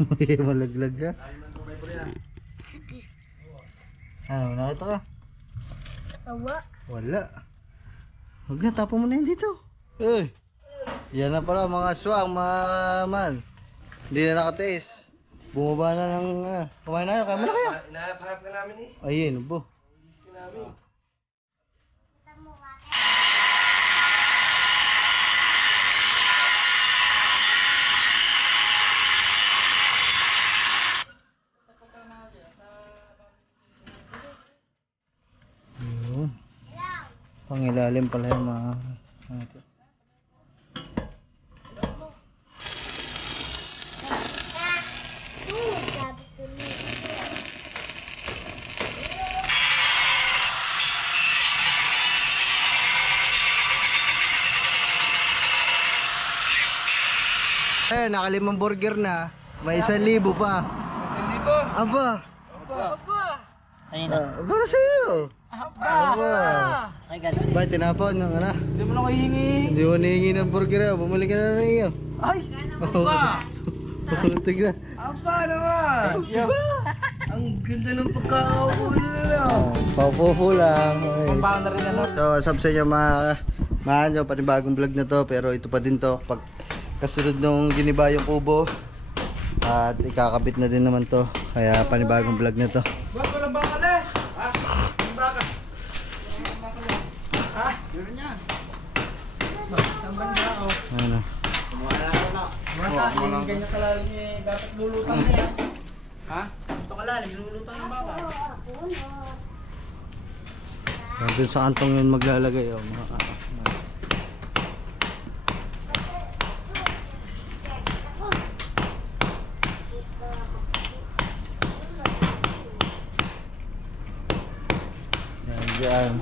Malaglag ka. Ano, nakita ka? Wala. Huwag na, tapon mo na yun dito. Eh, yan na pala mga aswang, man. Hindi na nakatiis. Bumaba na ng... kumain na kayo, kaya mo na kayo. Inaharap ka namin eh. Ayun, bo. Ayun. Pangilalim pala yung mga... Eh, nakalimang burger na. May 1,000 pa. 1,000? Aba. Ayun na. Para sa'yo. Aba. Ay, ganun. Ba, tinapon ng ano? Hindi mo lang hihingi. Hindi mo nahingi ng burger. Bumalik ka na iyo. Ay! Aba! Tignan. Aba naman! Ang ganda ng pagkakaulo nila. Paupo lang. Pambahan na rin ano. So, what's up sa inyo mga panibagong vlog na to. Pero ito pa din to. Pag kasunod nung giniba yung kubo. At ikakabit na din naman to. Kaya panibagong vlog na to. Ba't walang bakal eh? Ha? Walang bakal. Ha? Yun niya. Saan ba na ako? Ano? Mataas yung ganyan kalalim eh. Dapat lulutang na yan. Ha? Ito kalalim, lulutang yung bakal. Doon sa kantong yun maglalagay. Oh. Yan.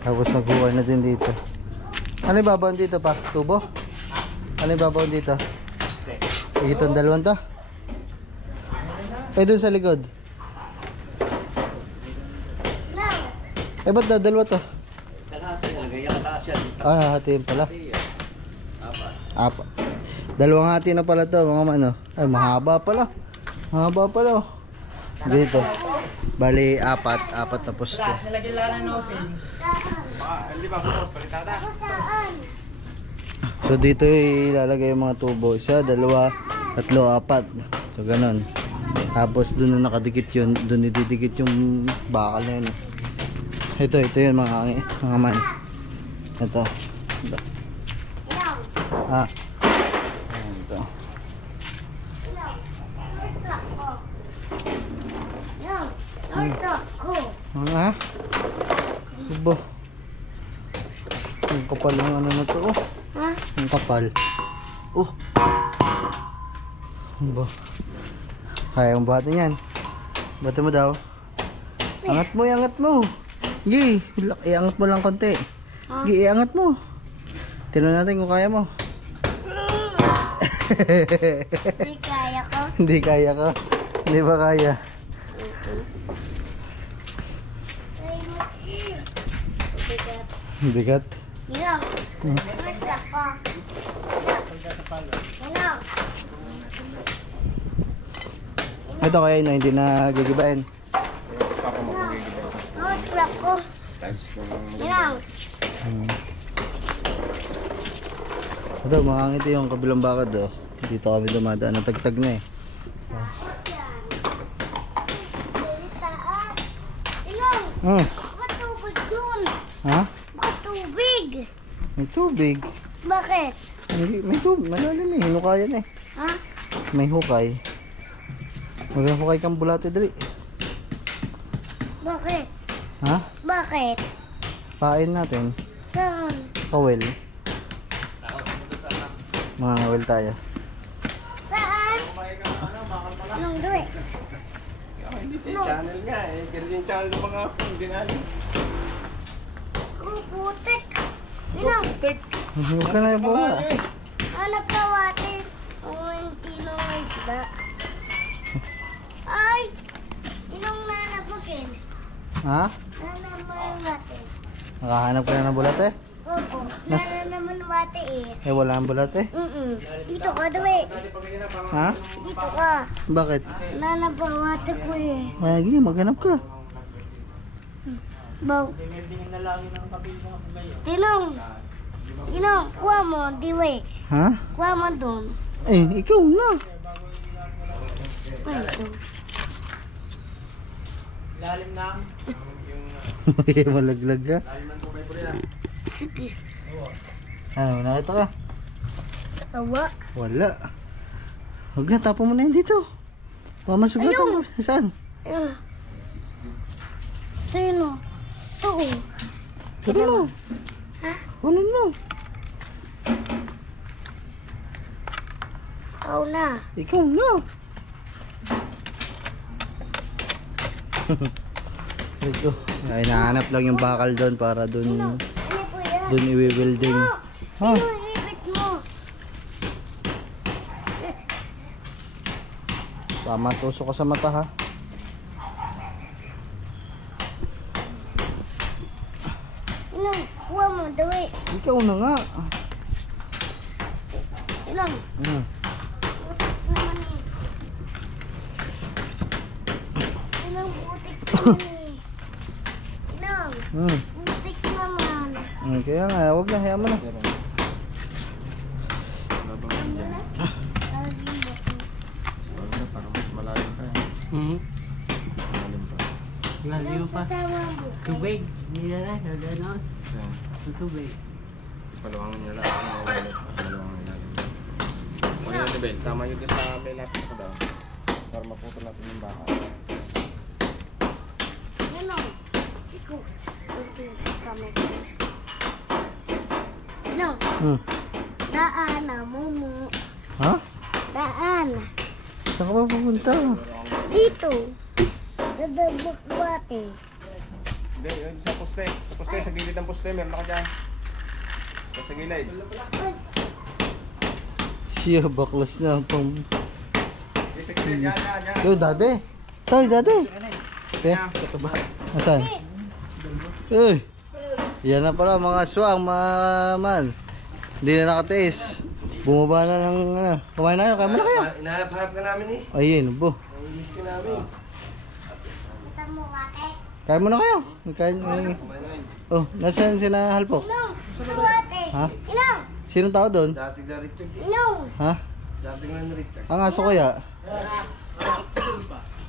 Tapos nagbuhay na din dito. Ano yung babaw dito pa? Tubo? Ano yung babaw dito? Itong dalawang to? Eh dun sa likod? Eh ba't dalawa to? Ah, hatiin pala. Apat. Dalawang hati na pala to mga mano. Ay mahaba pala. Mahaba pala oh. Dito. Bali apat na poste. Nilagyan lang ng nosin. Hindi ba po palitada? So dito ilalagay yung mga tubo. Isa, dalawa, tatlo, apat. So ganun. Tapos doon na nakadikit yun. Doon ididikit yung bakal na yun. Ito yun mga man. Ito. Ah. Ito. Ha? Subo. Ang kapal ng ano na to oh. Ha? Ang kapal. Oh. Ba. Kaya ang bata niyan. Bata mo daw. Angat mo, iangat mo. Gi, iangat mo lang konti. Gi, iangat mo. Tingnan natin kung kaya mo. Hindi kaya ko. Hindi kaya ko. Hindi ba kaya? Bigat. Yan. Bigat ako. Yan. Ito kaya na hindi na gigibain. Bigat ako. Yan. Ito, makangiti yung kabilang bakad oh. Dito kami dumadaan. Natagtag na eh. Hmm. Bakit tubig dun? Ha? Bakit tubig? May tubig. Bakit? Hindi, may tubig. Malalim eh. Hinukayan eh. Ha? May hukay. Mag-hukay kang bulate dali. Bakit? Ha? Bakit? Pain natin. Saan? Kawel. Mga kawel tayo. Saan? Anong doon? Hindi si channel nga eh. Ganun yung channel ng mga dinali. Putik. Inang. Tek! Huwag ka na yung bunga. Hanap ka wate. Ang tinong isda. Ay! Inong nanabukin. Ha? Nanam mo yung wate. Nakahanap ka na ng bulate? Opo. Nas- Nara naman wate eh. Eh, wala ang balat eh. Dito ka daw eh. Ha? Dito ka. Bakit? Nanabawate ko eh. Ay, sige, maghanap ka. Baw. Tingin na lang ng kabila ko ngayon. Tinong. Tinong, kuha mo, diwe. Ha? Kuha mo doon. Eh, ikaw na. Ay, ito. Lalim na. May malaglag ka. Sige. Ano, nakita ka? Tawa. Wala. Huwag na, tapo mo na yun dito. Pamasugatan. Saan? Ayun. Sino? Oo. Kunin mo. Ha? Kunin mo. Ikaw na. Ikaw na. Ito. Ay, nahanap lang yung bakal doon para doon Ano po yan? doon i-welding. Ha? Ano ibit mo? Tama, tusok ka sa mata ha. Inang, kuha mo, dawi. Ikaw na nga. Inang, Hmm. butik naman eh. Inang, butik naman eh. Inang, Hmm. butik naman. Kaya nga, huwag na, hayaan mo na. Lagi Laliw pa. Tawa mo. Tubig. Hindi na na. Gano'n. Tubig. Paluangin nyo lang. Paluangin nyo lang. Ano yun, Bel? Tama yun din sa may lapis ko daw. Para maputol natin yung baka. Inang, ikaw. Kami. Inang, Hmm. daan na mo mo. Ha? Daan. Saan ka ba pupunta? Dito. Dadabukwate. Hindi, yun sa poste. Sa poste, sa gilid ng poste. Meron ako dyan. Sa gilid. Siya, baklas na pang... Sa gilid, yan, yan, yan. Yo, dade. Tay, dade. Eh, asan? Eh, yan na pala mga aswang, mga man. Hindi na nakatiis. Bumaba na ng ano. Kumain na kayo, kaya mo na kayo. Inaharap ka namin eh. Ayun, bo. Miss ka namin. Kita mo wate. Kaya mo na kayo. Kain, oh, nasaan sila Halpo? Inong, ito wate. Ha? Inong, Sinong tao doon? Dating na Richard eh. inong. Ha? Dating na ni Richard. Ang aso kaya?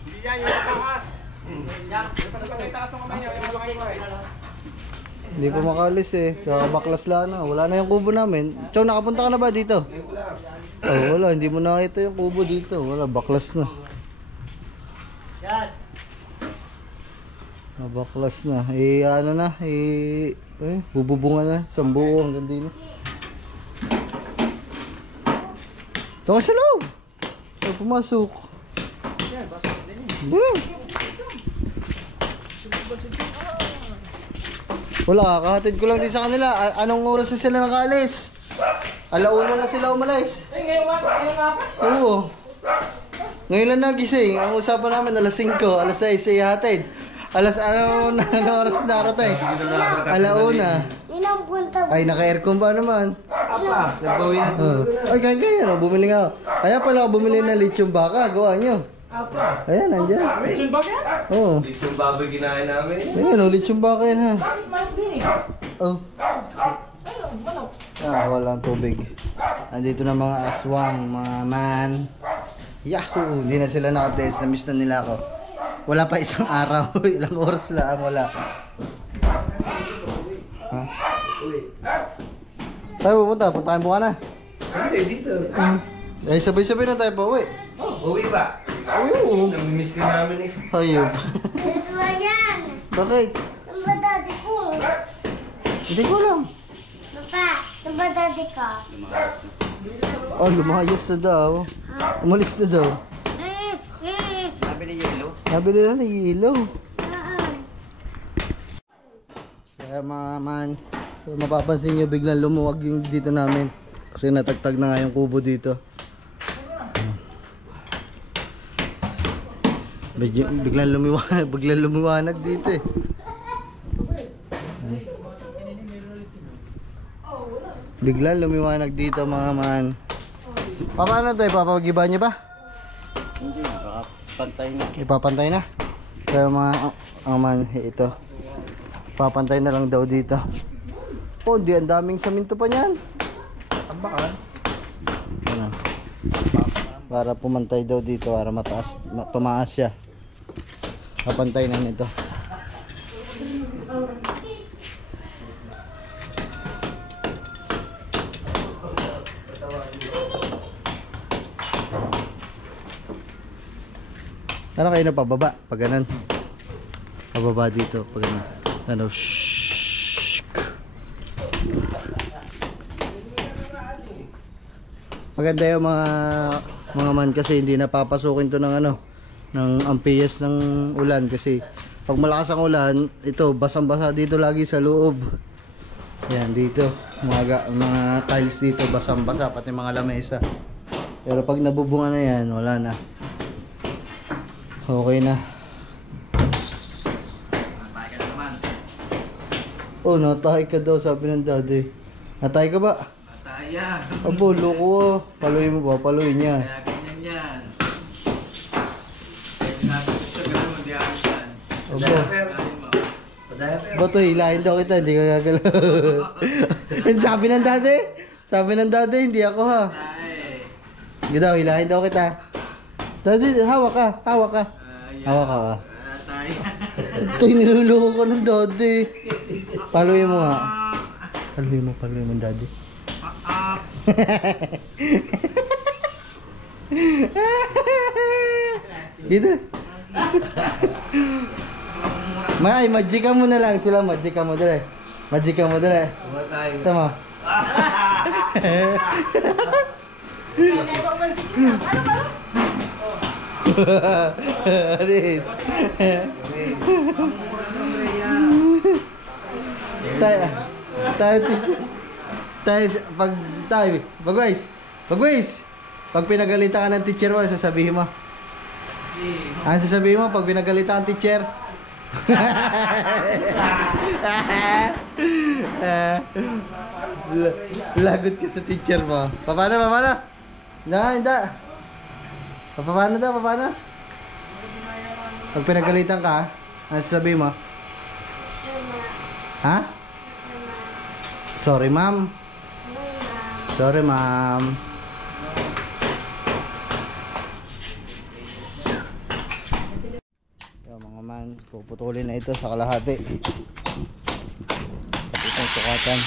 Hindi yan, yung taas. Yung pagkitaas ng kamay nyo, yung malaki ko eh. Hindi pa makalis eh. Kakabaklas lang na. Wala na yung kubo namin. Chow, nakapunta ka na ba dito? Oh, wala. Hindi mo nakita yung kubo dito. Wala, baklas na. Yan. Nabaklas na. Eh, ano na. Bububunga na. Isang buo hanggang din. Ito ka sa loob. Ay, pumasok. Hindi. Wala, kakahatid ko lang din sa kanila. Anong oras na sila nakaalis? Alauna na sila umalis. Eh, ngayon nga pa. Oo. Ngayon lang nagising. Ang usapan namin alas 5, alas 6 ihatid. Alas ano na oras narating? Alauna. Inong punta. Ay, naka-aircon ba naman? Apa, nagbawi na. Ay, kaya no, bumili nga ako. Kaya pala ako bumili ng lechong baka. Gawa nyo. Apa. Ayan, nandyan. Lechon ba yan? Oo. Dito yung baboy kinain namin. Ayan, lechong baka yan ha. Bakit manok din eh? Oh. Walang tubig. Andito na mga aswang, mga man. Yahoo! Hindi na sila naka-test. Na-miss na nila ako. Wala pa isang araw. Ilang oras lang wala. Ha? Tayo pupunta. Puntahan mo ka na. Hindi, dito. Eh, sabay-sabay na tayo pa uwi. Uwi ba? Oo. Namimiss ka namin eh. Hayop. Ito ba yan? Bakit? Saan ba dati ko? Hindi ko alam. Papa, saan ba dati ka? Oh, lumayas na daw. Umalis na daw. Nabili na ng ilaw. Kaya mga man, mapapansin nyo biglang lumuwag yung dito namin. Kasi natagtag na nga yung kubo dito. Biglang lumiwanag dito eh. Bigla lumiwanag dito mga man. Paano to? Ipapagiba niyo ba? Hindi, baka pantay na. Ipapantay na. Kaya mga man, ito. Papantay na lang daw dito. Oh, di ang daming saminto pa niyan. Tambakan. Ano? Para pumantay daw dito, para mataas, tumaas siya. Papantay na nito. Ano kayo na pababa? Pag ganun. Pababa dito. Pag ganun. Ano? Shhh. Maganda yung mga man kasi hindi napapasukin to ng ano, ng ampiyas ng ulan kasi pag malakas ang ulan, ito basang-basa dito lagi sa loob. Yan dito, mga tiles dito basang-basa pati mga lamesa. Pero pag nabubunga na yan, wala na. Okay na. Oh, natay ka daw, sabi ng daddy. Natay ka ba? Mataya. Abo, loko. Paluin mo ba? Paluin niya. Kaya ganyan yan. Kaya natin sa gano'n, hindi ayos yan. Abo. Kain mo. Bato, hilahin daw kita. Hindi ka gagalaw. Sabi ng daddy. Sabi ng daddy, hindi ako ha. Ay. Hindi daw, hilahin daw kita. Daddy, hawak ka. Hawak ka. Hawak ka. Tayo. Ito, niluloko ko ng daddy. Paluin mo nga. Paluin mo daddy. Dito. May, magic mo na lang sila. Magic mo dali. Magic mo dali. Tama. Arit. Pag pinagalitan ka ng teacher mo, sasabihin mo. Ano sasabihin mo pag pinagalitan ang teacher? Lagot ka sa teacher mo. Paano? Hindi. Paano? Pag pinagalitan ka, ano sasabihin mo? Ha? Sorry, ma'am. Sorry, ma'am. Yung mga man, puputulin na ito sa kalahati. Tapos itong sukatan.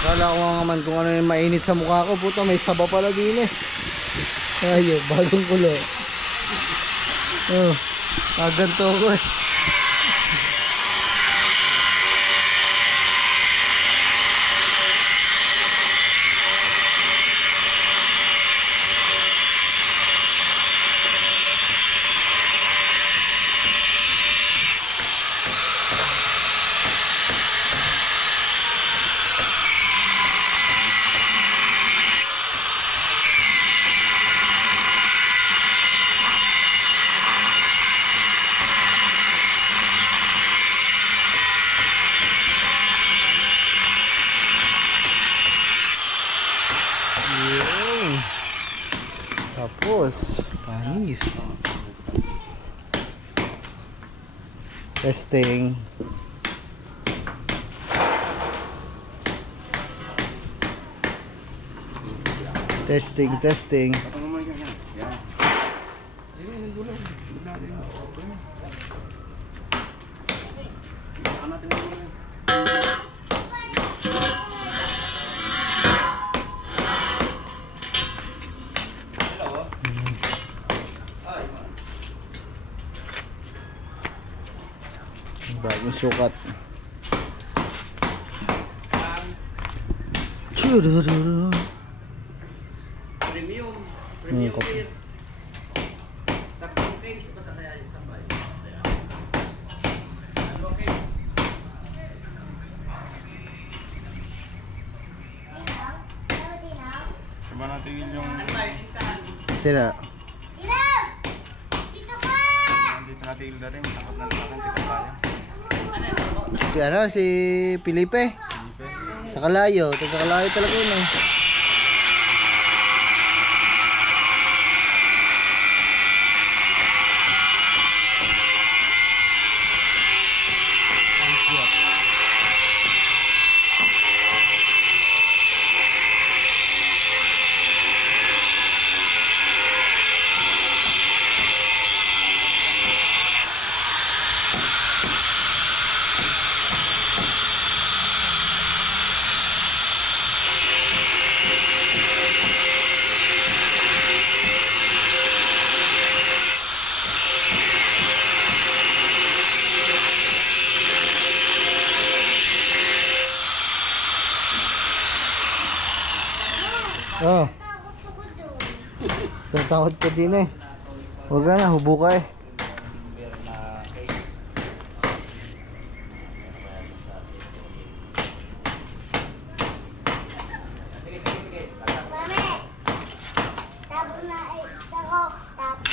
Kala ko nga man kung ano yung mainit sa mukha ko. Puta, may saba pala din eh. Ayo, bagong kulo. Oh, kaganto ko eh. Tapos, panis. Testing. Testing. Bagong sukat. Churururu. Premium. Premium beer. Tatlong case pa sa kaya yung sabay. Saba natin yung... Sila. Ilaw! Dito ka! Dito natin dati, matakot na sa akin, dito tayo. Si Felipe. Sa Kalayo. Sa Kalayo talaga yun eh. Oh. Takot ako doon. Tatakot ka din eh. Huwag ka na, hubo ka eh. Mami! Tabo na eh. Tako. Tabo.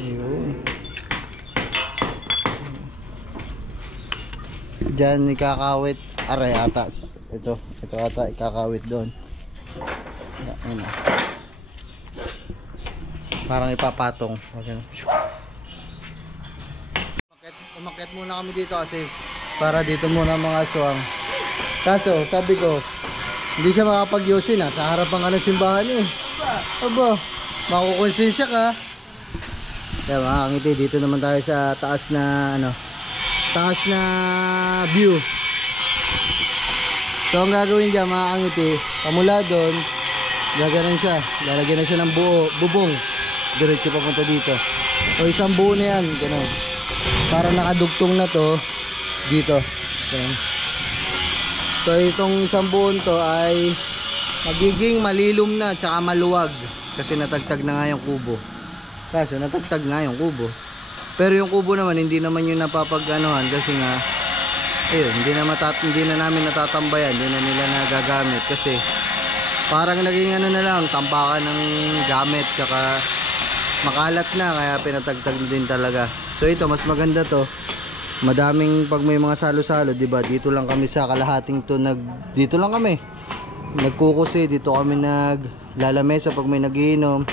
Ayun. Diyan ikakawit. Aray ata. Ito ata ikakawit doon. Ayun. Parang ipapatong. Umakyat muna kami dito kasi para dito muna mga aswang. Kaso sabi ko hindi siya makapag-yosin sa harapan ka ng simbahan eh. Aba, makukonsensya ka. Kaya mga kangiti, dito naman tayo sa taas na taas na view. So ang gagawin dyan mga kangiti, pamula doon gaganan siya, lalagyan na siya ng bubong diretso papunta dito. O isang buo na yan, gano'n, para nakadugtong na to dito. So itong isang buon to ay magiging malilom na tsaka maluwag kasi natagtag na nga yung kubo. Kaso natagtag nga yung kubo. Pero yung kubo naman hindi naman yung napapag-anuhan kasi nga ayun, hindi na namin natatambayan, hindi na nila nagagamit kasi parang naging na lang tambakan ng gamit tsaka makalat na kaya pinatagtag din talaga. So ito mas maganda to. Madaming pag may mga salo-salo, 'di ba? Dito lang kami sa kalahating to dito lang kami. Nagkukusi, dito kami naglalamesa pag may nagiinom.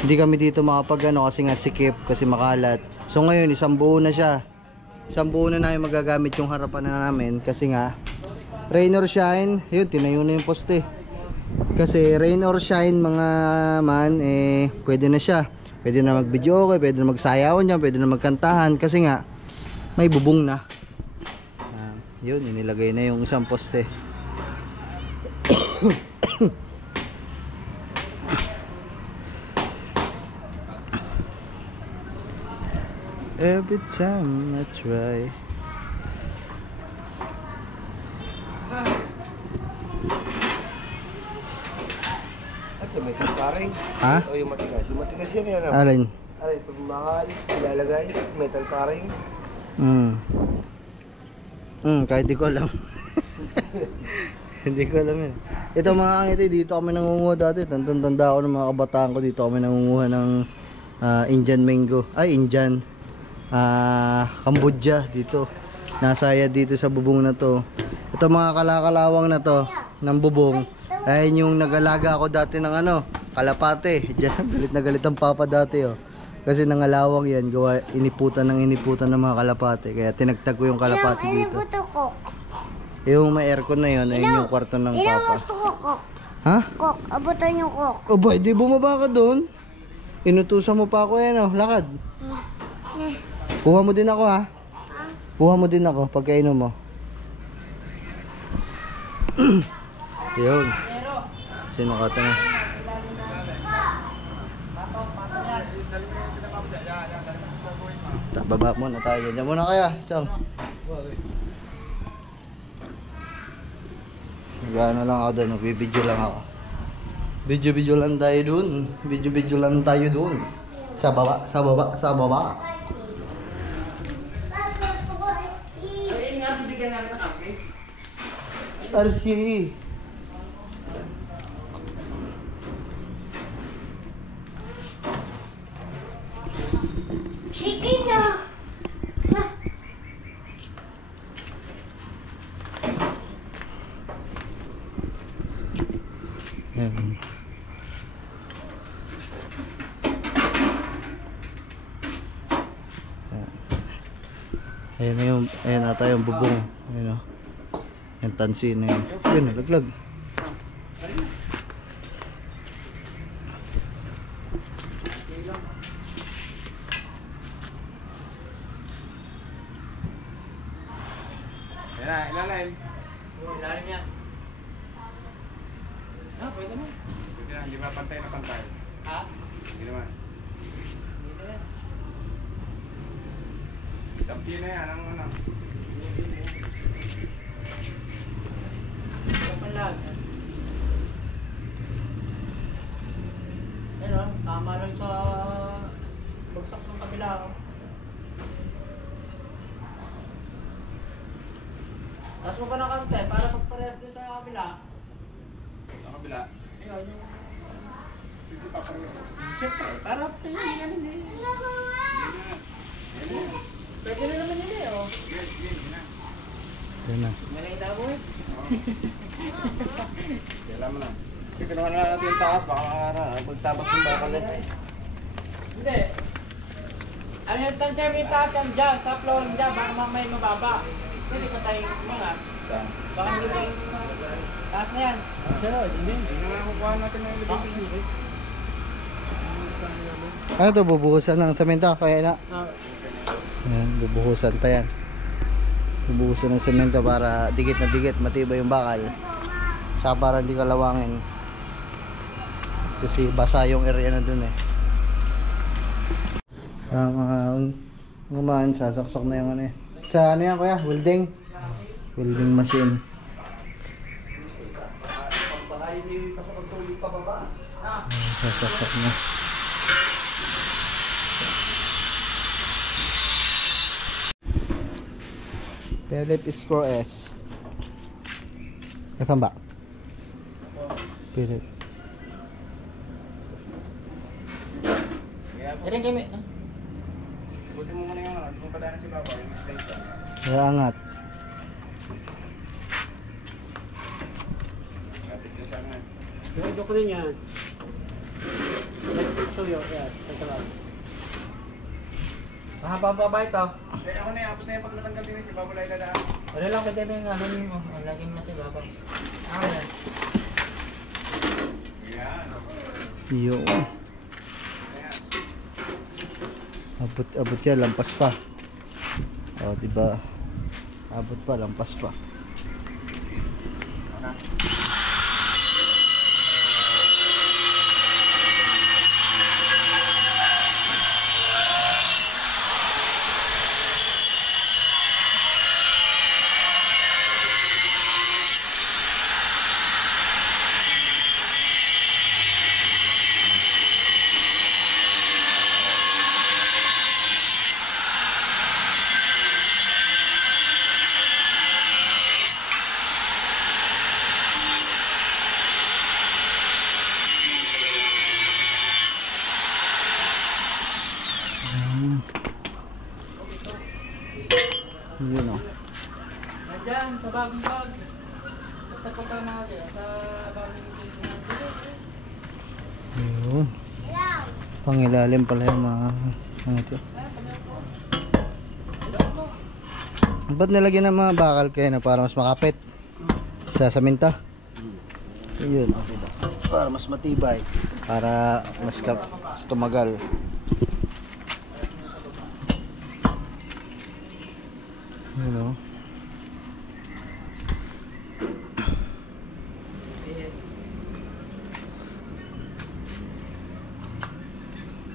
Hindi kami dito makapag kasi nga sikip kasi makalat. So ngayon isang buo na siya. Isang buo na namin magagamit yung harapan na namin kasi nga rain or shine, yun tinayo na yung poste. Kasi rain or shine mga man pwede na siya. Pwede na mag-video okay, pwede na magsayawan diyan, pwede na magkantahan kasi nga may bubong na. Yun, inilagay na yung isang poste. Every time I try. Ito, may paring. Ha? O yung matigas. Yung matigas yan yan. Alin? Ano, ito mahal. Ilalagay. Metal paring. Kahit di ko alam. Hindi ko alam yun. Ito mga kangiti, dito kami nangunguha dati. Tanda ako ng mga kabataan ko, dito kami nangunguha ng Indian mango. Ay, Indian Cambodia dito. Nasaya dito sa bubong na to. Ito mga kalakalawang na to ng bubong. Ayun yung nagalaga ako dati ng kalapate. Diyan, galit na galit ang papa dati Kasi nangalawang yan, gawa iniputan ng mga kalapate. Kaya tinagtag ko yung kalapate dito. Ilang puto ko? Yung may aircon na yun, ayun yung kwarto ng Ilang papa. puto ko? Ha? Kok, abutan yung kok. O ba, di bumaba ka doon? Inutusan mo pa ako lakad. Kuha mo din ako ha. Kuha mo din ako pagkainom mo. Yun. Sinukatan na. Baba muna tayo. Diyan muna kaya. Chang. Gano'n lang ako doon. Magbibideo lang ako. Video lang tayo doon. Video lang tayo doon. Sa baba, sa baba, sa baba. Ay, nga, bibigyan namin ng kasi. Arsi. Sige na. Ayan. Ayan na yung, ayan ata yung bubong. Ayan o. Yung tansi na yun. Yun, nalaglag. Ayan na, ilalim. Oo, ilalim yan. Pwede na. Pwede na, hindi ba pantay na pantay? Ha? Hindi naman. Hindi na yan. Isang piyo na yan, ang ano. Kapalag. Ayun o, tama lang sa bagsak ng kabila o. Taas mo pa ng kante para pagparehas din sa kabila. Sa kabila. Ayun, yung... Hindi pa parehas na. Siyempre, para yan hindi. Pwede na naman yun eh o. Ayan na. Galing daw eh. Kailan mo na. Kinuha na natin yung taas, baka pagtabas ng bakal eh. Hindi. Ano yung tansya may takan dyan, sa flooring dyan, baka mamay mababa. Pwede pa tayong mga. Baka hindi tayong taas na yan. Hindi na nga kukuha natin ng libig. Ano to, bubuhusan ng semento? Kaya na. Ayan, bubuhusan pa yan. Bubuhusan ng semento para dikit na dikit, matibay yung bakal. Saka para hindi kalawangin. Kasi basa yung area na dun eh. Ang man, sasaksak na yung ano eh. Sa ano yan kuya? Welding? Welding machine. Sasaksak na. Philip is 4S. Kasan ba? Philip. Yan kami. Buti mo muna yung ano, kung padaan si Baba, yung station. Kaya angat. Kapit na siya nga. Medyo ko din yan. Suyo, yan. Tatagal. Mahaba ba ito? Eh, ako na yung abot na yung pag natanggal din si Baba, lahat dadaan. Wala lang kasi may ano mo. Lagyan mo na si Baba. Yan. Yan. Yo. Abot yan, lampas pa. O, diba? Abot pa, lampas pa. Yun o. Nandyan, sa bagong bag. Basta punta natin. Sa bagong bag. Yun. Pangilalim pala yung mga ano ito. Ba't nilagyan ng mga bakal kayo na para mas makapit sa saminta? Yun. Para mas matibay. Para mas tumagal. Yun o.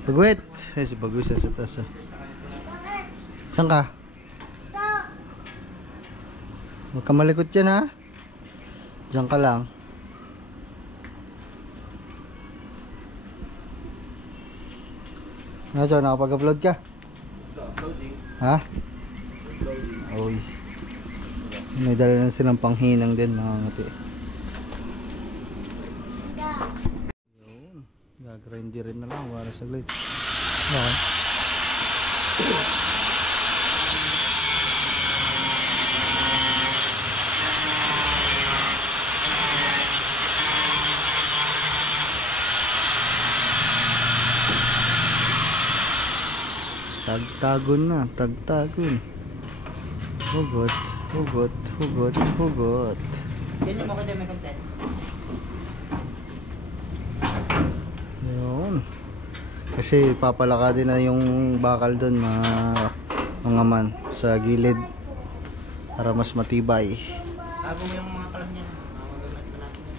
Bagwit! Eh, si Bagwit sa taas. Saan ka? Huwag ka malikot dyan ha. Diyan ka lang. Ano to? Nakapag-upload ka? Ha? Uy. May dala na silang panghinang din mga ngati. Yun. Gagrindy rin na lang para sa glitch. Okay. Tagtagon na, tagtagon. Hugot, hugot, hugot, hugot. Ganyan mo ko dyan may content. Yun. Kasi papalaka din na yung bakal doon mga man sa gilid para mas matibay. Tago mo yung mga kalam niyan. Magagamit pa natin yan.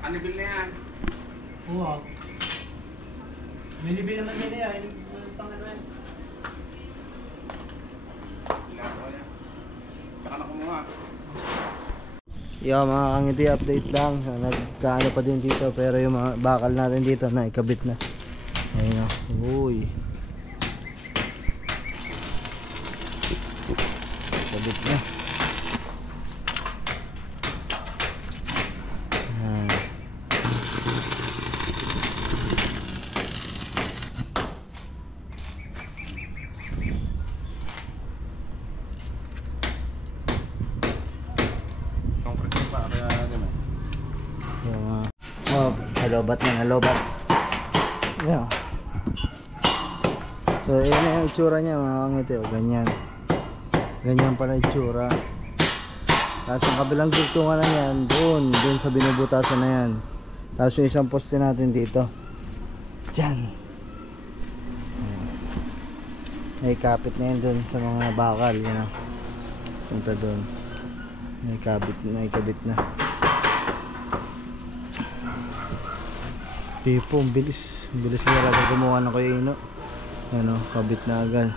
Ano bil na yan? Oo. May libil naman yan eh. Yung pangalan. Ginagawa niya. Tsaka na kumuha. Yo mga kangiti, update lang. Nagkaano pa din dito pero yung mga bakal natin dito na ikabit na. Ayun o. Uy. Ikabit na. Ayan. Concrete pa. Kaya ano mo. Yung nalobat na, nalobat. Ayan. So yun na yung itsura niya mga kangiti. Ganyan. Ganyan pala itsura. Tapos ang kabilang dugtungan na yan, doon sa binubutasan na yan. Tapos yung isang poste natin dito. Diyan. May kapit na yan doon sa mga bakal. Yun o. Punta doon. May kabit na. Tipo, ang bilis. Ang bilis na talaga gumawa ng Kuya Ino. Ano, kabit na agad.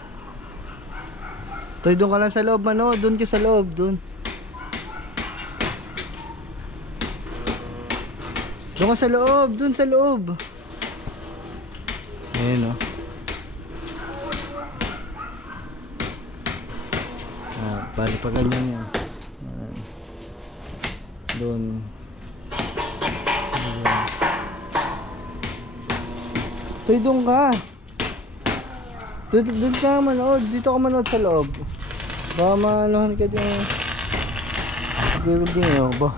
Toy, doon ka lang sa loob, mano. Doon ka sa loob, doon. Doon ka sa loob, doon sa loob. Ayan, o. Bali pa ganyan yan. Ayan. Doon. Ayan. Toy, doon ka. Doon ka manood. Dito ka manood sa loob. Baka maanohan ka din. Building yun ba?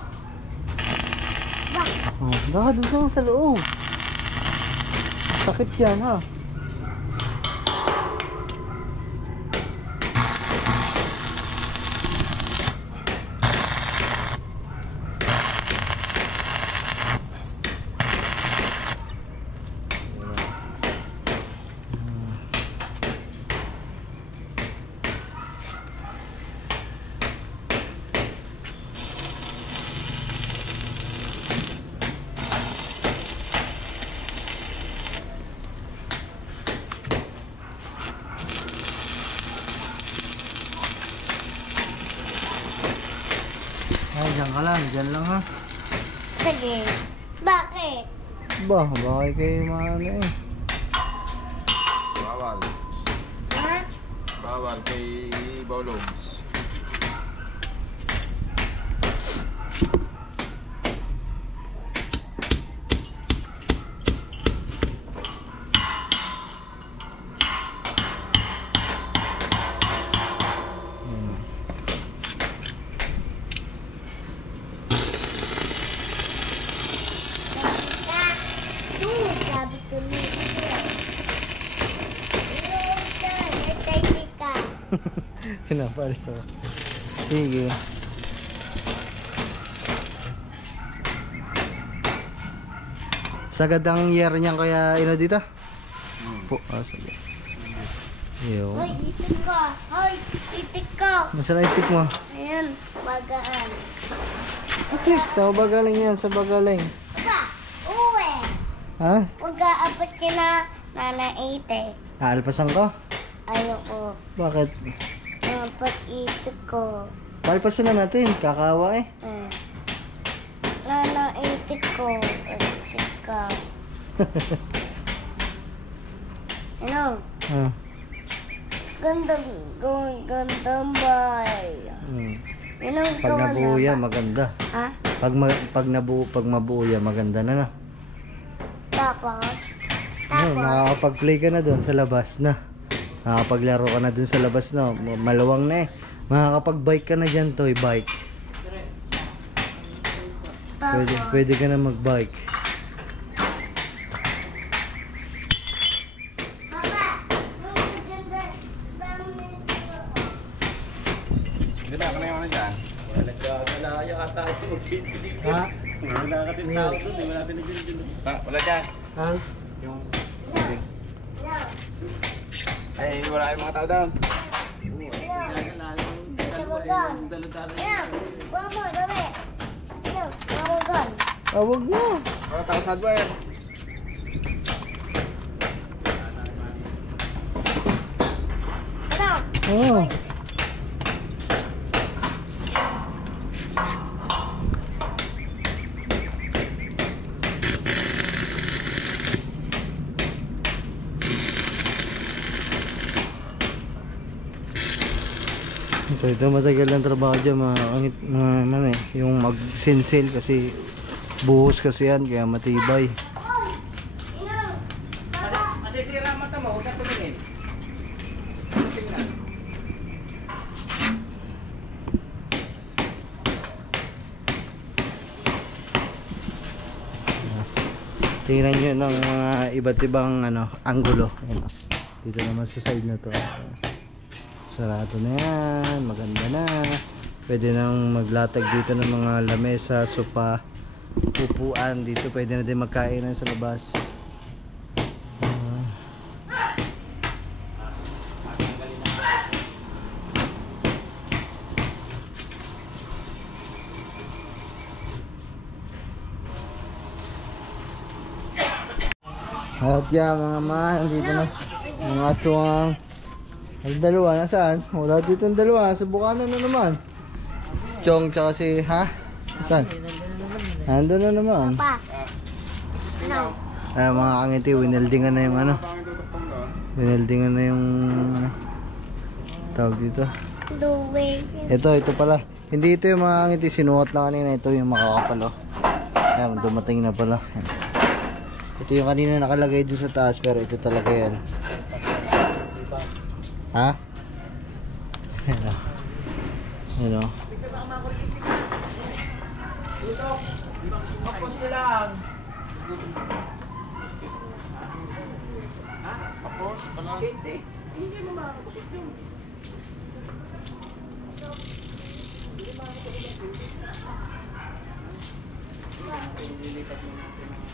Baka doon ka sa loob. Sakit yan ha. Ay, dyan ka lang. Dyan lang ha. Sige. Bakit? Bakit kayo mga ano eh. Bawal. Ha? Bawal kay Baulogs. Pinapalis ako. Sige. Sagad ang year niyan kaya dito? Po, sige. Yo. Hoy, itik ko. Hoy, itik ko. Masarap itik mo. Ayan, bagaan. Okay, sa bagaling yan, sa bagaling. Papa, uwi. Ha? Huwag aapos ka na nanaite. Aalpasan ko? Ayoko. Bakit? Aapos itik ko. Aalpasan na natin, kakawa eh. Nanaitik ko. Itik ka. Ano? Ah. Gandang bay. Ano Pag nabuo yan, maganda. Ha? Pag mabuo yan, maganda na. Tapos? Makakapag-play ka na doon sa labas na. Makakapaglaro ka na doon sa labas na. Maluwang na eh. Makakapag-bike ka na dyan, toy bike. Pwede ka na mag-bike. Hindi ba? Ako na yung ano dyan? Nagkakalaya ata ito. Ha? Wala kasi tao doon. Wala sinigil. Wala dyan. Ha? Yung... Ay, wala yung mga tao doon. Wag na. Wala tao sa hardware. Oo. Ito matagal ang trabaho dyan mga yung mag-sinsel kasi buhos kasi yan kaya matibay. Masisira ang mata mo, huwag ka tumingin. Tingnan nyo ng mga iba't ibang anggulo. Ayan, dito naman sa side na to. Sarado na yan, maganda na. Pwede nang maglatag dito ng mga lamesa, sopa, upuan. Dito pwede na din magkainan sa labas. At yan mga man, dito na mga aswang. Ang dalawa, nasaan? Wala dito ang dalawa, sa Bukana na naman. Si Chong tsaka si, ha? Saan? Nandun na naman. Pa. Ano? Ay, mga kangiti, wineldingan na yung wineldingan na yung tawag dito. Duwe. Ito pala. Hindi ito yung mga kangiti, sinuot na kanina. Ito yung makakapalo. Ayan, dumating na pala. Ito yung kanina nakalagay doon sa taas, pero ito talaga yan. Ha? Hello. Hello. Tapos ko lang. Tapos, wala. Hindi mo makakapusok yun.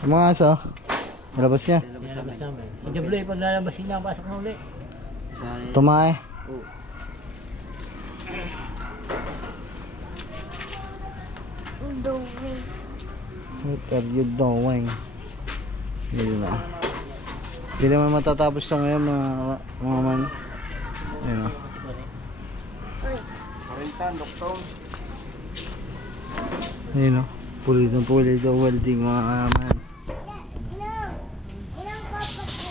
Ang mga aso? Nalabas niya? Nalabas namin. Si Jabloy, pag lalabas siya, pasok na ulit. Tumae. Duwe. What are you doing? Hindi na. Hindi naman matatapos sa ngayon mga man. Ayun o. Karintan, doktor. Ayun o. Pulido welding mga man. Ilang papat ko?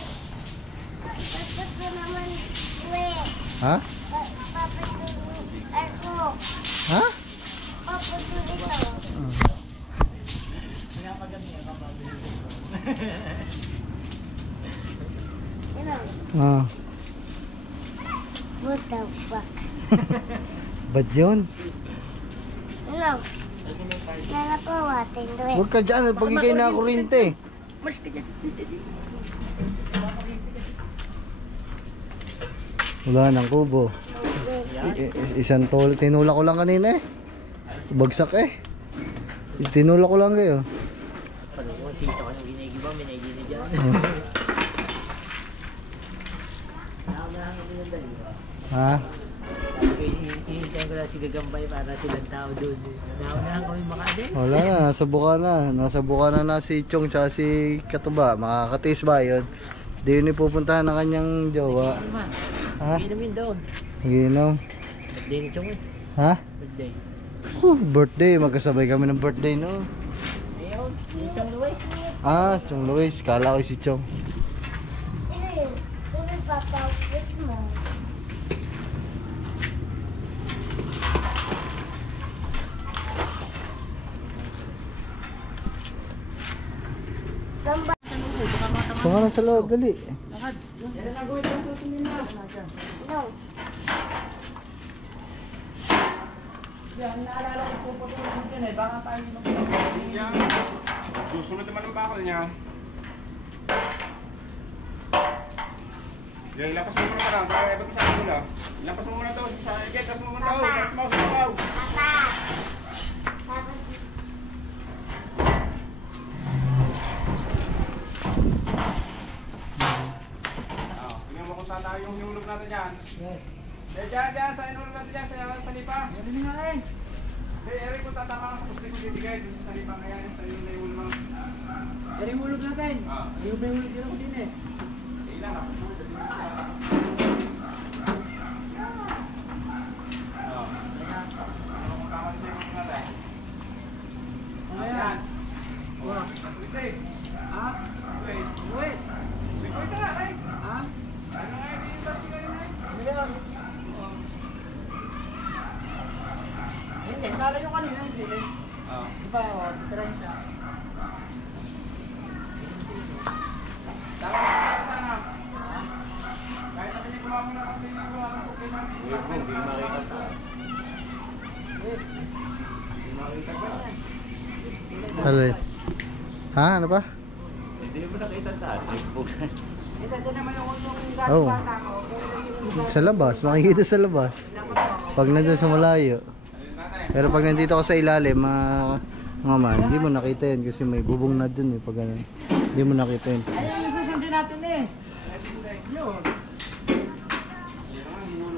Papat ko naman. Duwe. Ha? Papat ko. Ako. Ha? Papat ko ito. Ah. What the fuck? Ba't yun? Ano? Nanapawatin, Duwe. Huwag ka dyan. Pagigay na kurinte. Wala nang kubo. Isang tol, tinulak ko lang kanina eh. Bagsak eh. Tinulak ko lang kayo. Pag ako kita ko ng ginigiba, may naigini dyan. Naunahan kami ng dali. Ha? Hinihintay ko lang si Gagambay para silang tao doon. Naunahan kami makadin. Wala na, nasa buka na. Nasa buka na si Chong tsaka si Katuba. Makakatis ba yun? Di yun ipupuntahan ng kanyang jowa. Ha? Hindi namin doon. Ginom. Birthday ni Chong eh. Ha? Birthday. Birthday. Magkasabay kami ng birthday no. Ayun, si Chong Luis. Ah, Chong Luis. Kala ko si Chong. Sino yun? Sino yung papawit mo? Saan ba? Baka na sa loob, dali. No. Yan, naalala ko po po dyan eh. Baka tayo Yan. Susunod naman ang bakal niya. Okay, ilapas mo muna ka lang. Para ibag sa akin lang. Ilapas mo muna daw. Itas mo muna daw. Itas mo sa babaw. Papa. Papa. Tingnan mo kung saan tayo yung hinulog natin yan. Diyan, sa hinulog natin yan. Sa lipa. Yan nga eh. Hey, Eric, kung tatama ka sa pusti ko bibigay. Dun sa lipa kaya yan. Sa yung hinulog mo. Pero yung hulog natin. Ah. Yung may hulog din ako din eh. Ilan ako. Ayan. Wala. Ha? Uy. Ha? Hindi, sala yung kanina hindi eh. Diba, o, try siya. Alay. Ha? Ano pa? Hindi mo nakita taas. Facebook. Ito doon naman yung Oh. bata ko. Sa labas. Makikita sa labas. Pag nandun sa malayo. Pero pag nandito ka sa ilalim, mga man, hindi mo nakita yun kasi may bubong na dun eh. Pag ganun. Hindi mo nakita yun. Ayun yung susundin natin eh. Yun.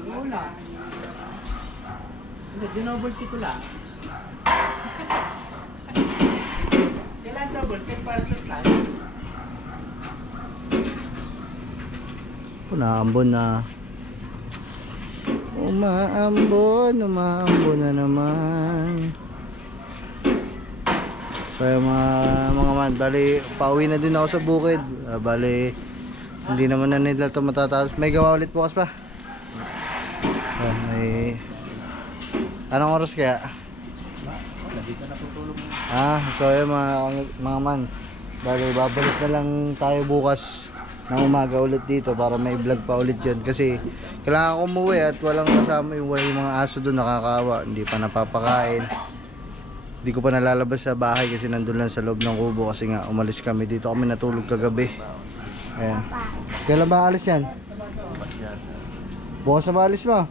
Wala. Hindi, dinoble key ko lang. Kailan double key para sa tayo? Umaambon na. Umaambon na naman. Kaya mga man, bali pauwi na din ako sa bukid. Bali hindi naman na nila ito matatapos. May gawa ulit bukas pa. May anong oras kaya? So yun mga man, bali babalik na lang tayo bukas ng umaga ulit dito para may vlog pa ulit yun kasi kailangan ko umuwi at walang kasama yung mga aso doon, nakakawa, hindi pa napapakain, hindi ko pa nalalabas sa bahay kasi nandun lang sa loob ng kubo kasi nga umalis kami dito, kami natulog kagabi. Ayan. Kailan ba alis yan? Bukas na ba alis mo?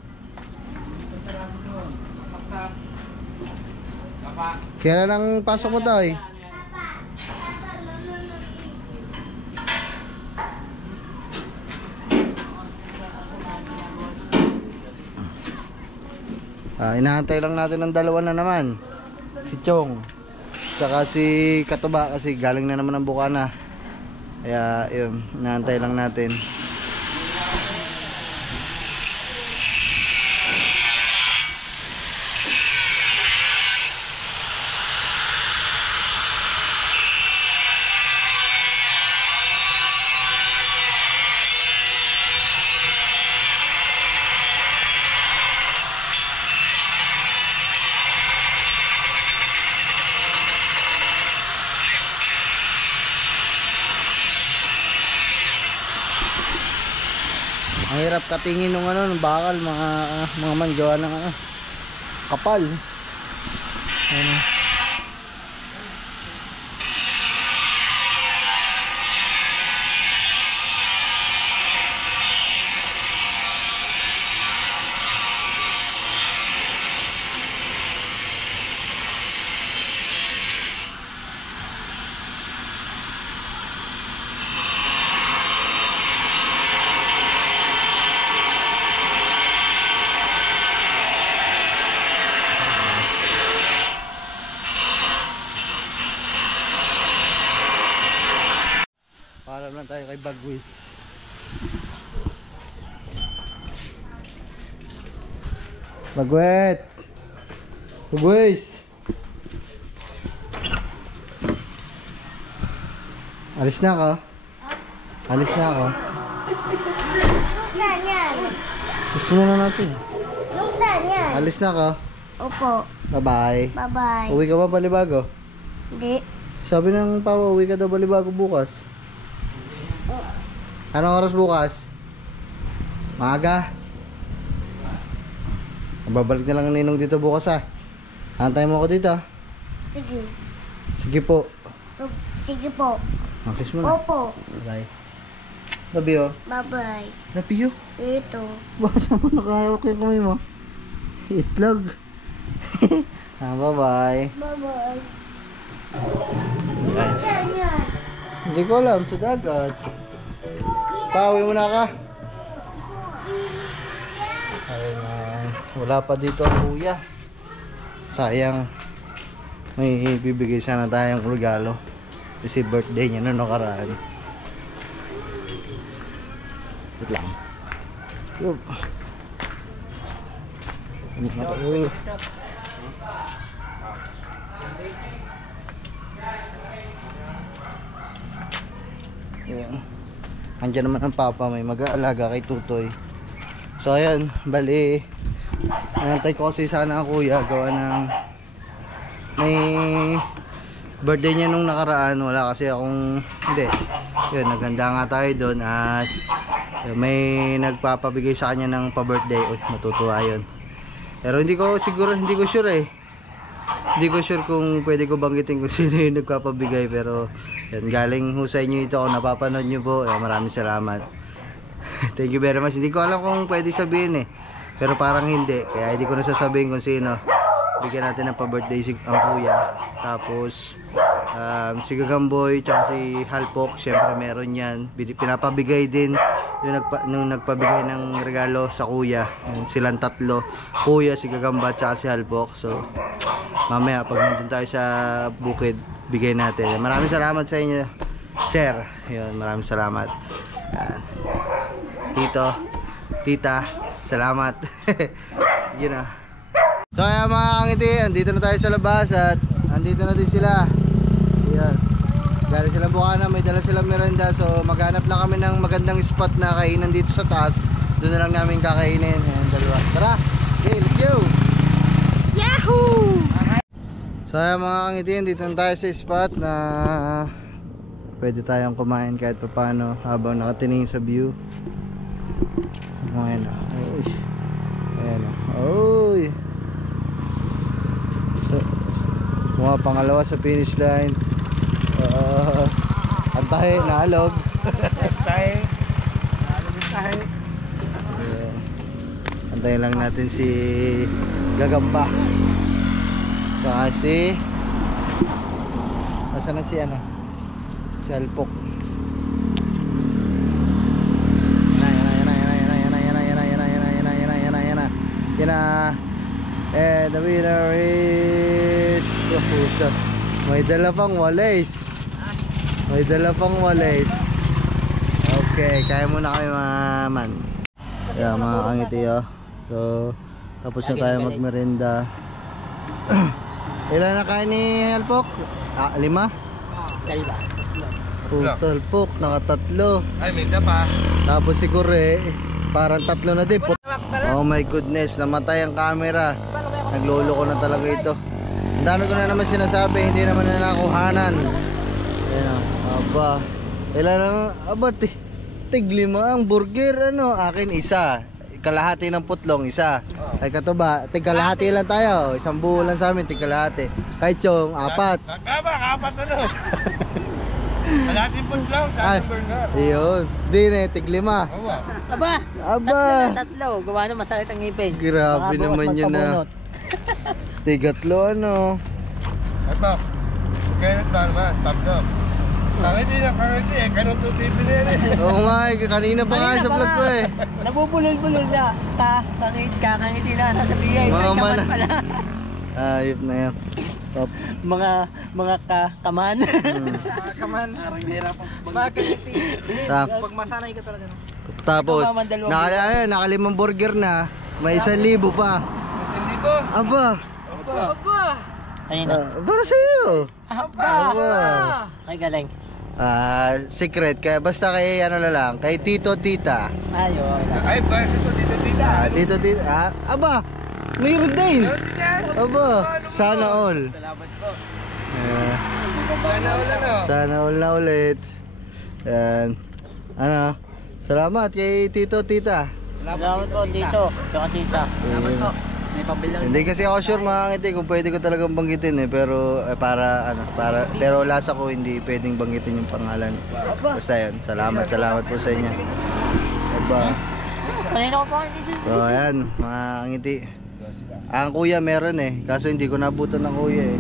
Kailan ang pasok mo tayo? Inaantay lang natin ng dalawa na naman, si Chong saka si Katuba kasi galing na naman ang Bukana. Kaya yun, inaantay lang natin. Ang hirap katingin ng ng bakal, mga man gawa ng kapal. Ano? naman tayo kay Bagwis. Bagwet! Bagwis! Alis na ako. Alis na ako. Saan yan? Gusto mo na natin. Saan yan? Alis na ako. Opo. Bye-bye. Bye-bye. Uwi ka ba Balibago? Hindi. Sabi ng papa, uwi ka daw Balibago bukas. Anong oras bukas? Maaga. Babalik na lang ang ninong dito bukas ha. Antay mo ako dito. Sige. Sige po. Sige po. Kiss mo na. Opo. Bye. Love you. Bye-bye. Love you. Ito. Bakit naman nakahawak yung kamay mo? Itlog. Bye-bye. Bye-bye. Ay. Saan yan? Hindi ko alam, sa dagat. Pauwi mo na ka. Ayun na. Wala pa dito ang kuya. Sayang. May bibigay sana tayong regalo. Kasi birthday niya noong nakaraan. Wait lang. Yup. Ayan. Andiyan naman ang papa, may mag-aalaga kay Tutoy. So ayan, bali nantay ko kasi sana ang kuya gawa ng may birthday niya nung nakaraan. Wala kasi akong hindi yun, naganda nga tayo doon at may nagpapabigay sa kanya ng pa-birthday. Uy, matutuwa yun. Pero hindi ko siguro, hindi ko sure eh. Hindi ko sure kung pwede ko banggitin kung sino yung nagpapabigay. Pero yan, galing ho sa inyo ito. Kung napapanood nyo po, maraming salamat. Thank you very much. Hindi ko alam kung pwede sabihin eh, pero parang hindi, kaya hindi ko na sasabihin kung sino. Bigyan natin ng pa-birthday ang kuya. Tapos si Gagamboy tsaka si Halpok, syempre meron yan. Pinapabigay din nung nagpabigay ng regalo sa kuya. Silang tatlo, kuya, si Gagamba tsaka si Halpok. So mamaya pag nandun tayo sa bukid, bigay natin. Maraming salamat sa inyo, sir. Yun, maraming salamat. Yan. Tito, tita, salamat. Yun na. So kaya mga kangiti, andito na tayo sa labas at andito na din sila. Yan. Galing silang Bukana, may dala silang merenda. So maghanap lang kami ng magandang spot na kainan dito sa taas. Doon na lang namin kakainin. Ayan, dalawa. Tara! Okay, let's go! Yahoo! So kaya mga kangiti, andito na tayo sa spot na pwede tayong kumain kahit pa paano habang nakatingin sa view. Ayan o. Ayan o. Oy! So, mga pangalawa sa finish line. Antay, naalog. Tayo. Tayo. Antayin lang natin si Gagamba. Saka si asan na si ano? Si Alpok. Yan na. And the winner is may dala pang walis. May dala pang walis. Okay, kaya muna kayo mga man. Yeah, mga kangiti oh. So tapos na tayo magmerenda. Ilan na kain ni Alpok? 5? Dalawa. Alpok, nakatatlo. Ay, may isa pa. Tapos si Kure, parang 3 na din. Oh my goodness, namatay ang camera. Naglolo ko na talaga ito. Ang dami ko na naman sinasabi, hindi naman na nakuhanan. Ayan o, aba. Ilan lang, aba, tig-5 ang burger, ano, akin isa. Kalahati ng putlong, isa. Ay katuba, tig-kalahati lang tayo. Isang buo lang sa amin, tig-kalahati. Kahit yung 4. Kaba, 4 na nun. Kalahating putlong, dating burger. Ayun, din eh, tig-5. Aba! Aba! Tatlo. Gawa na masakit ang ngipin. Grabe naman yun na. Tigatlo ano. Ito, kaya ba naman, tatlo. Kangiti na, kangiti eh, kanong 2 TV na yan eh. Oo nga eh, kanina pa nga sa vlog ko eh. Nabubulol-bulol na. Kakangiti na. Nasa bigay. Mga Kaman mana. pala. Ayop na yan. Top. Mga kaman. Kaman. Parang hirap ang magkakiti. Tap. Pag masanay ka talaga. No? Tapos, nakalimang burger na. May 1,000 pa. Hindi po. Aba. Ayun na. Para sa'yo. Aba. Ay, galing. Secret. Kaya basta kay ano na lang. Kay Tito Tita. Ayo. Ay, basta po dito. Tito Tita. Aba. Mayroon din. Aba. Sana all. Salamat po. Sana ulan no. Sana all na ulit. Yan. Ano? Salamat kay Tito Tita. Salamat po dito. Tsaka tita. Salamat po. May pambilya. Hindi kasi ako sure mga ngiti kung pwede ko talagang banggitin pero pero lasa ko hindi pwedeng banggitin yung pangalan. Basta yun. Salamat po sa inyo. Aba. Kanina ko pa. So ayan mga ngiti. Ang kuya meron kaso hindi ko nabutan ng kuya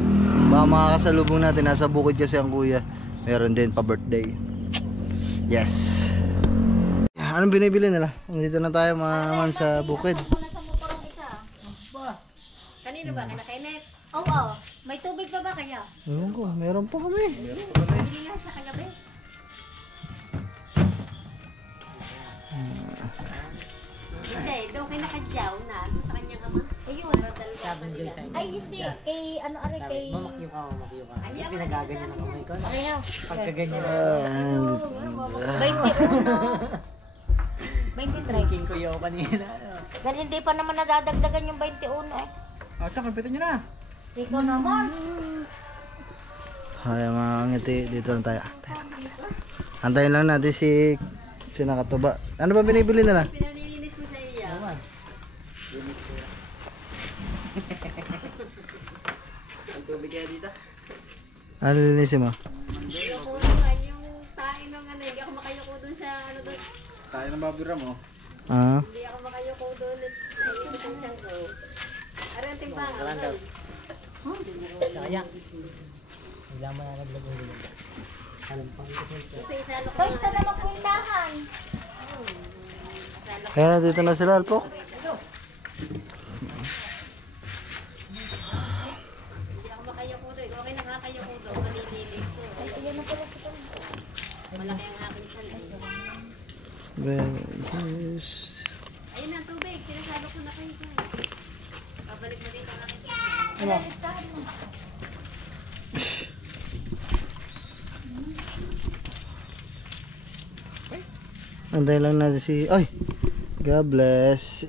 Baka makakasalubong natin, nasa bukid kasi ang kuya. Meron din pa birthday. Yes. Anong binibili nila? Nandito na tayo mga man sa bukid. Kanino ba? Kaya Kenneth? Oo. May tubig pa ba kaya? Ewan ko, meron pa kami. Hindi nga siya kagabi. Hindi, doon kay nakadyaw na. Doon sa kanyang ama. Ayun. Ay, hindi. Kay ano ari kay... Mamakyo ka. Ay, Pinagaganyan ang kamay ko. Ayaw. Pagkaganyan. 21. 23. Ko yung kanina. Dahil hindi pa naman nadadagdagan yung 21 Tsaka, pitan nyo na. Ikaw naman. Hay mga ngiti, dito lang tayo. Antayin lang natin si nakatuba. Ano ba binibili nila? Pinanilinis mo sa iya. Ang tubig kaya dito? Ano linisin mo? Ayoko naman yung tayo ng ano. Hindi ako makayoko doon sa ano doon. Tayo ng babura mo. Hindi ako makayoko doon. Naiipit ang siyang ko. Ano ang timbangan? Sayang. Wala mo na naglagong dito. Alam pa ito. Ito isalo ko. Guys, na magpuntahan. Kaya dito na sila, Alpo. Hindi ako makayoko doon. Okay, nakakayoko doon. Malilinis ko. Ay, yan na pala ito. Malaki ang aking salay. Yes. Ayun na, tubig. Sinasalo ko na kayo dyan. Babalik mo dito ang aking salay. Antayin lang natin si... Ay! God bless.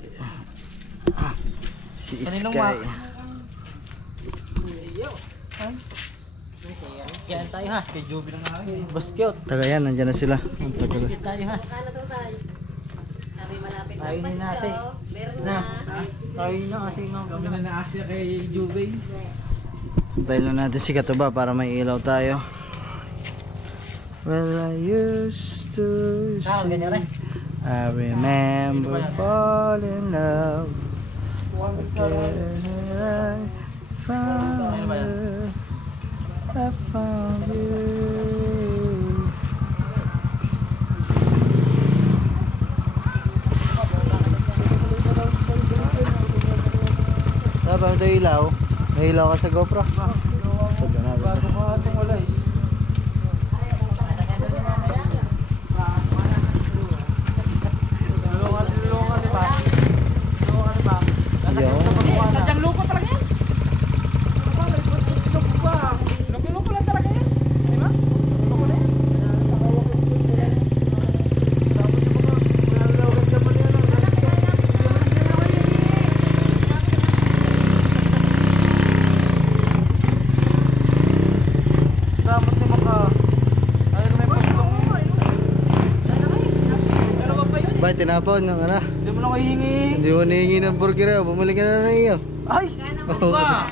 Si Sky. Yan tayo ha. Kay Joby na nga. Basket. Taga yan, nandyan na sila. Ang taga. Basket tayo ha. Kano to tayo? Sabi malapit Tayo ang ni Nasi. Pasko. Meron Na. na. Tayo na kasi nga. Kami na naasya kay Joby. Antayin lang natin si Katuba para may ilaw tayo. Well, I used to Ganyan rin. I remember falling in love. I found you. I found you. Dapat ito ilaw. May ilaw ka sa GoPro. Pagka natin. Sadyang lupa talaga yan. Lupa lang talaga yan. Di ba? Lupa na yan. Dapat na maka... Ayun may pustong. Ano ba pa yun? Ba, tinapon ng ano? Hindi mo lang hihingi. Hindi mo nahingi ng burger. Bumalik ka na na iyo. Ay! Ba!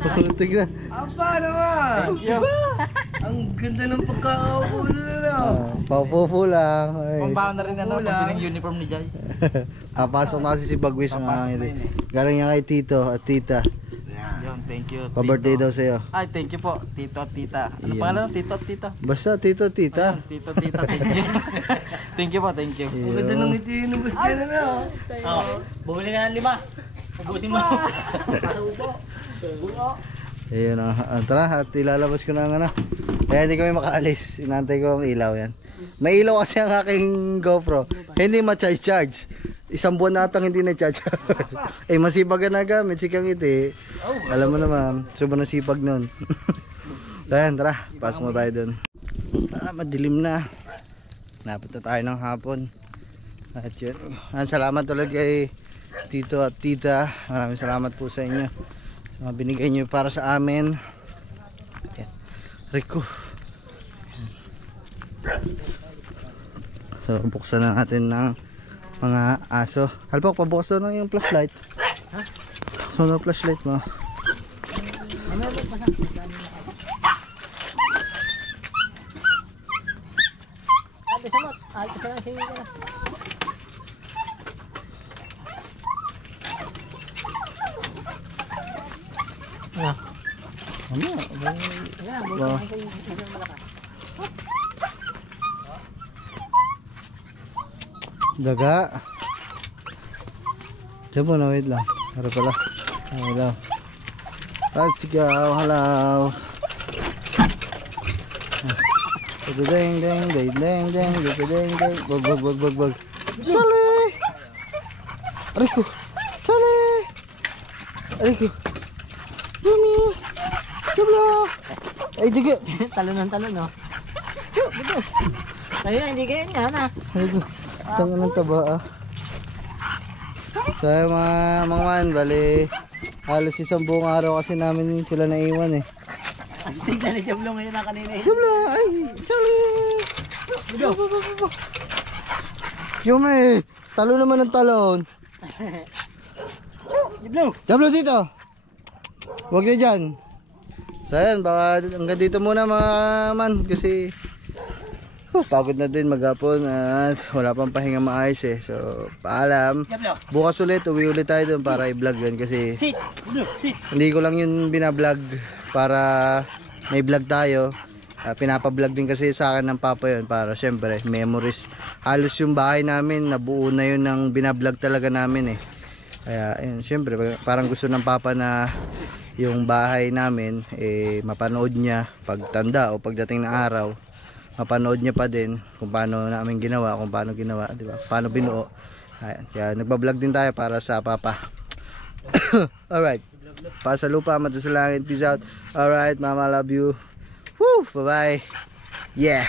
Putik na. Aba naman! Ang ganda ng pagkakaulo na. Paupo lang. Ay. Pambahan na rin na pag yung uniform ni Jai. Papasok na kasi si Bagwis mga ngiti. Galing niya kay Tito at Tita. Yun, thank you. Pa-birthday daw sa'yo. Ay, thank you po, Tito at Tita. Ano Yan. pangalan? Tito at Tita. Basta Tito, Tita. Tito, Tita, thank you. Thank you po, thank you. Ang ganda ng ngiti, inubos ka na na. Oh, bumili ka ng 5. Ubusin mo. Ayun tara at ilalabas ko na ang ano. Kaya hindi kami makaalis. Inantay ko ang ilaw yan. May ilaw kasi ang aking GoPro. Hindi ma-charge. Isang buwan na atang hindi na-charge. Eh masipag na gamit si Kang Iti. Alam mo naman, sobrang sipag nun. Ayan, tara, pasok mo tayo dun. Madilim na. Napit na tayo ng hapon. At yun, salamat ulit kay Tito at Tita. Maraming salamat po sa inyo. Sa mga binigay nyo para sa amin. Ayan. Rico. So, buksan na natin ng mga aso. Halpok, pabuksan na yung flashlight. Ha? So, na flashlight mo. Daga. Diyan po na, wait lang. Harap pala. Hello. Let's go. Hello. Ding ding ding ding ding ding ding. Bag. Sali. Arisko. Sali. Arisko. Bumi. Kabla. Ay diga. Talon, no? Kaya hindi ganyan na. Arisko. Tangan ng taba ah. So mga man, bali halos isang buong araw kasi namin sila naiwan eh. Sigla na Jablo ngayon na kanina eh. Jablo! Ay! Charlie! Yume! Talo naman ng talon. Jablo dito! Huwag na dyan. So yan, baka hanggang dito muna mga man kasi pagod na din maghapon at wala pang pahinga maayos eh. So paalam. Bukas ulit, uwi ulit tayo doon para i-vlog yun kasi hindi ko lang yun binablog para may vlog tayo. Pinapablog din kasi sa akin ng papa yun para syempre memories. Halos yung bahay namin nabuo na yun ng binablog talaga namin eh. Kaya yun, syempre parang gusto ng papa na yung bahay namin eh mapanood niya pagtanda o pagdating ng araw. Mapanood niya pa din kung paano namin ginawa, kung paano ginawa, di ba? Paano binuo. Ayan, kaya nagba-vlog din tayo para sa papa. Alright. Pa sa lupa, mata sa langit. Peace out. Alright, mama, love you. Woo! Bye-bye. Yeah.